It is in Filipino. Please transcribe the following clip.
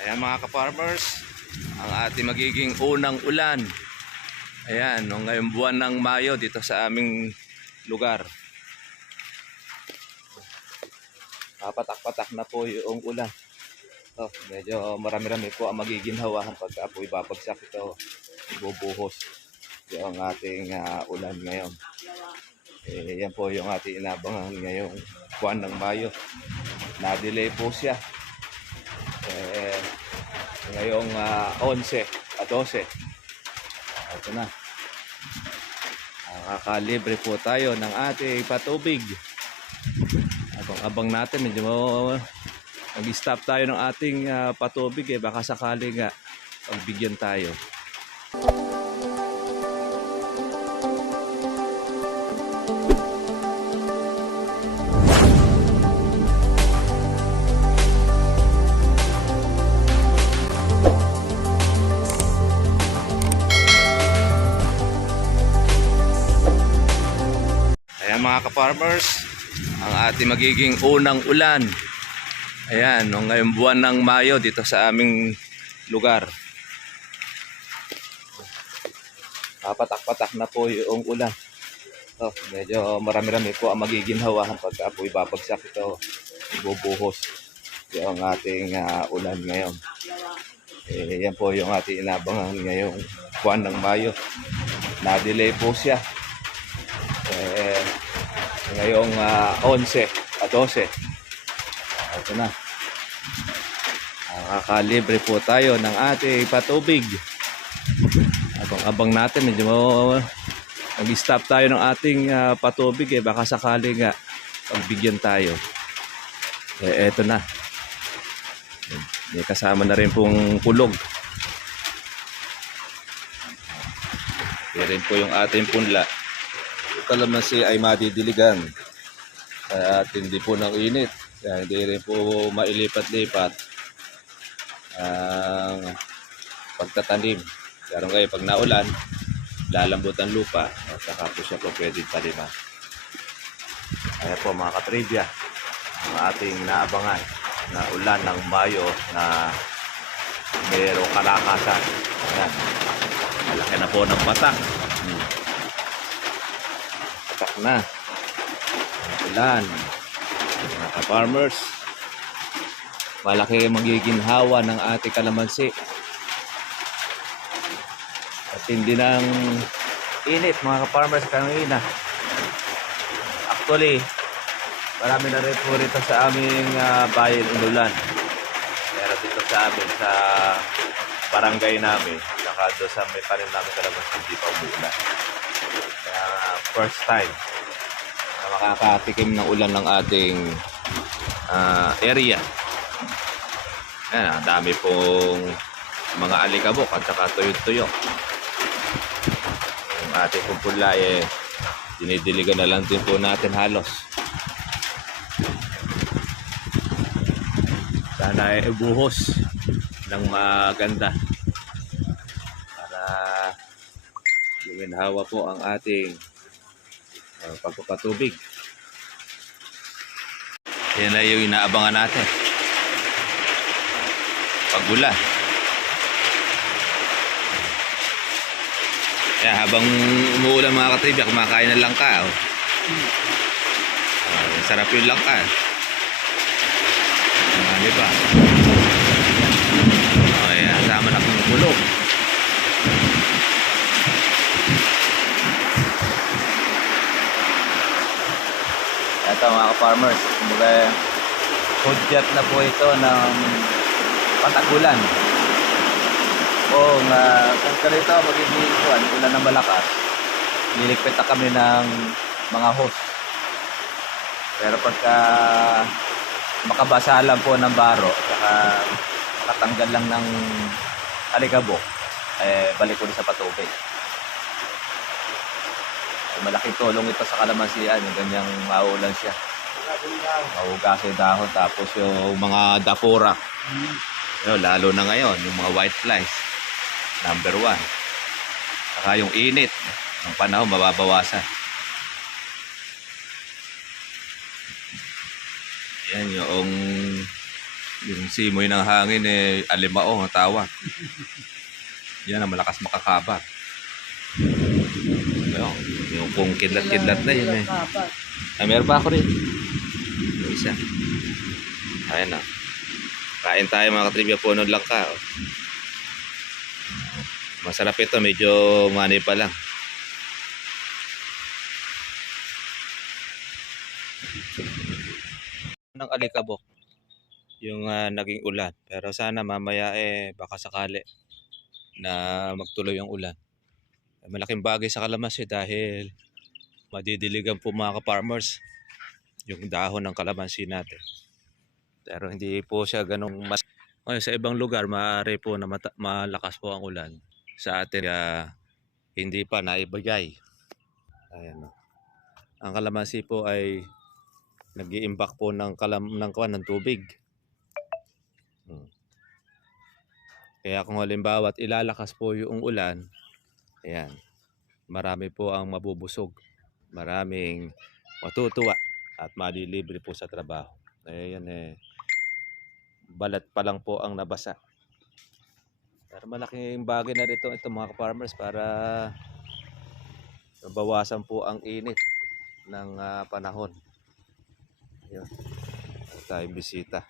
Ayan mga ka-farmers, ang ating magiging unang ulan. Ayan, no, ngayong buwan ng Mayo dito sa aming lugar. Papatak-patak na po yung ulan. Medyo marami-rami po ang magiginhawahan pagka po ibabagsak ito. Ibubuhos yung ating ulan ngayon. Yan po yung ating inabangan ngayong buwan ng Mayo. Na-delay po siya. Ngayong 11 at 12. Ito na. Nakakalibre po tayo ng ating patubig. Abang natin, medyo mag-stop tayo ng ating patubig baka sakaling pagbigyan tayo. Ayan mga ka-farmers, ang ating magiging unang ulan. Ayan, no, ngayong buwan ng Mayo dito sa aming lugar. Papatak-patak na po yung ulan. Medyo marami-rami po ang magiginhawahan pagka po ibabagsak ito. Ibubuhos yung ating ulan ngayon. Yan po yung ating inabangan ngayong buwan ng Mayo. Na-delay po siya. Ngayong 11 at 12. Ito na. Nakakalibre po tayo ng ating patubig. Abang natin, medyo mag-stop tayo ng ating patubig baka sakaling pagbigyan tayo. Ito na. May kasama na rin pong kulog. Yan rin po yung ating punla. Kalamansi ay madidiligan at hindi po ng init, kaya hindi rin po mailipat-lipat ang pagtatanim. Pero ngayon pag naulan, lalambot ang lupa at saka po siya po pwedeng taliman. Ayan po mga katribya, ang ating naabangan na ulan ng Mayo na mayroong kalakasan. Ayan, malaki na po ng patak. Na ulan mga ka-farmers, malaki magiging hawa ng ating kalamansi at hindi ng init mga ka-farmers kanina. Actually marami na rin po rito sa aming bayan inulan, pero dito sa amin sa barangay namin saka doon sa may panin namin kalamansi hindi pa umulan. First time na makakatikim ng ulan ng ating area. Ayan, ang dami pong mga alikabok at saka tuyot-tuyok. Yung ating pumpula dinidiligan na lang din po natin halos. Sana ibuhos ng maganda para guminhawa po ang ating pagpapatubig. Yan na yung inaabangan natin pag-ulan. Kaya habang umuulan mga katribya, kumakain ng langka. Sarap yung langka. Diba? Ayan, sama na kong kulog. Ito mga ka-farmers, hudyat na po ito ng patagulan. Kung ganito magiging ulan ng malakas, liligpit na kami ng mga hose. Pero pagka makabasa lang po ng baro, saka makatanggal lang ng alikabok, balik ko sa patubig. Malaking tulong ito sa kalamansian, yung ganyang maulan siya. Mahugas yung dahon, tapos yung mga dapura. Lalo na ngayon, yung mga white flies, number 1. Saka yung init, ng panahon mababawasan. Yan yung Yung simoy ng hangin eh, alimao ang tawag. Yan ang malakas makakabat. Yung kung kidlat-kidlat na yun eh. Ay, meron pa ako rin. Yung isa. Ayan na. Kain tayo mga katribya, puno lang ka. Oh. Masarap ito, medyo mani pa lang. Ng alikabok yung naging ulan. Pero sana mamaya eh baka sakali na magtuloy yung ulan. Malaking bagay sa kalamansi dahil madidiligan po mga ka-farmers yung dahon ng kalamansi natin. Pero hindi po siya ganong mas... Ngayon, sa ibang lugar, maaari po na malakas po ang ulan. Sa atin, hindi pa naibigay. Ayan, no. Ang kalamansi po ay nag-i-impact po ng ng tubig. Kaya kung halimbawa at ilalakas po yung ulan, ayan, marami po ang mabubusog. Maraming matutuwa at malilibre po sa trabaho. Ayan eh, balat pa lang po ang nabasa. Pero malaking bagay na rito ito mga farmers para mabawasan po ang init ng panahon. Yun. Tayong bisita.